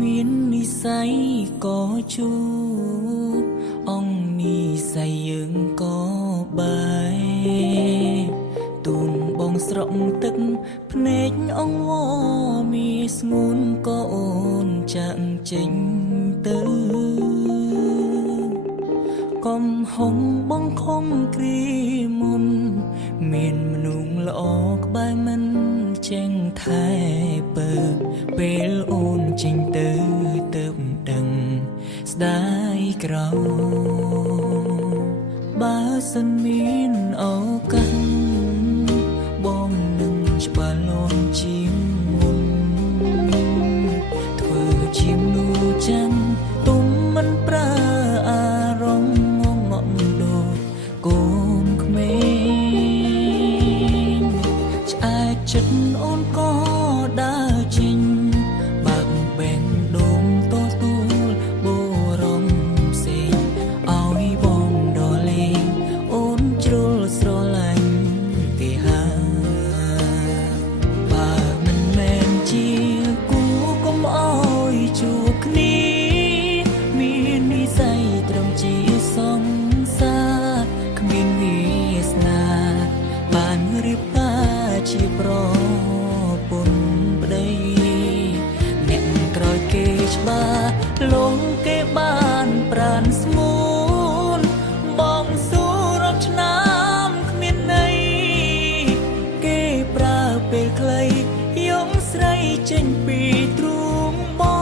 មាននិស័យក៏ជួអង្គនិស័យយើងក៏បាយទូនបងស្រក់ទឹកភ្នែកអង្វរមានស្ងួនក៏អូនចាក់ចេញទៅកុំហុងបងខំគ្រីមុនមានមនុស្សល្អក្បែរមិនចេញថែពើពេលអូនចេញទៅទៅដឹងស្ដាយក្រោបើសិនមានឱកាសបងនឹងច្បាស់លាស់ជាងមុនធ្វើជាមនុស្សចាំទុំមិនប្រើអារម្មណ៍ងងក់ដូចកូនក្មេងឆ្អែតចិត្តអូនក៏ដើរចេញបើកបែងដូងតទួលបរំផ្សេងឲ្យបងដលេងអូនជ្រុលស្រឡាញ់គេហើយបើមិនមែនជាគូកុំអោយជួបគ្នាមាននិស័យត្រឹមជាសង្សារគ្មានវាសនាបានរៀបការជាប្រពន្ធប្តីអ្នកក្រោយគេច្បាស់លងគេបានប្រានស្ងួនបងស៊ូរាប់ឆ្នាំគ្មានន័យគេប្រើពេលខ្លីយកស្រីចេញពីទ្រូងបង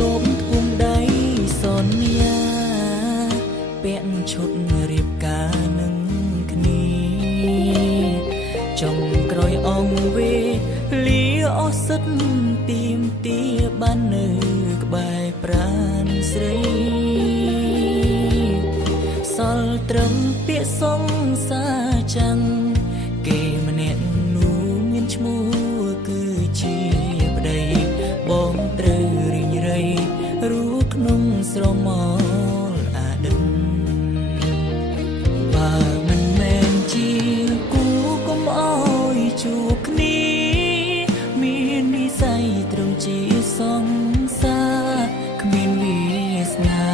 លោកធួងដៃសន្យាពាក់ឈុតរៀបការនឹងគ្នាចំក្រោយអង្គវេលាអស់សិទ្ធទីមទាបាននៅក្បែរប្រាណស្រីសល់ត្រឹមពាក្យសងសាចាំងគេម្នាក់នោះមានឈ្មោះគឺជាប្តីបងត្រូវរីងរៃរូក្នុងស្រមោលអាដិនបើមិនមែនជាគូកុំអោយជួបគ្នាមាននិស័យត្រឹមជាសង្សារគ្មានវាសនា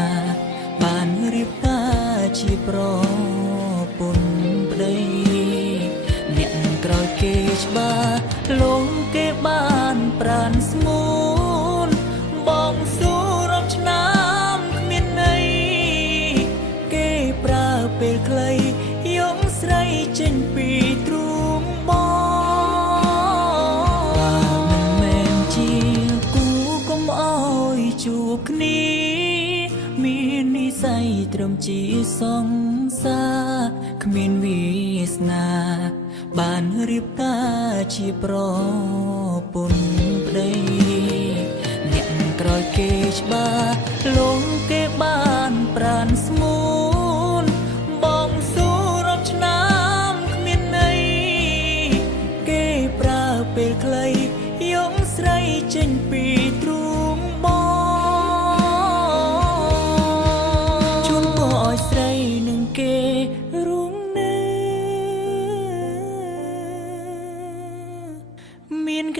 បានរៀបការជាប្រពន្ធប្តីអ្នកក្រោយគេច្បាស់លងគេបានប្រានស្ងួនបងស៊ូរាប់ឆ្នាំគ្មានន័យគេប្រើពេលខ្លីយកស្រីចេញពីទ្រូងបងបើមិនមែនជាគូកុំអោយជួបគ្នាមាននិស័យត្រឹមជាសង្សារគ្មានវាសនាបានរៀបការជាប្រពន្ធប្តីអ្នកក្រោយគេច្បាស់លងគេបានប្រានស្ងួនបងស៊ូរាប់ឆ្នាំគ្មានន័យគេប្រើពេលខ្លីយកស្រីចេញពី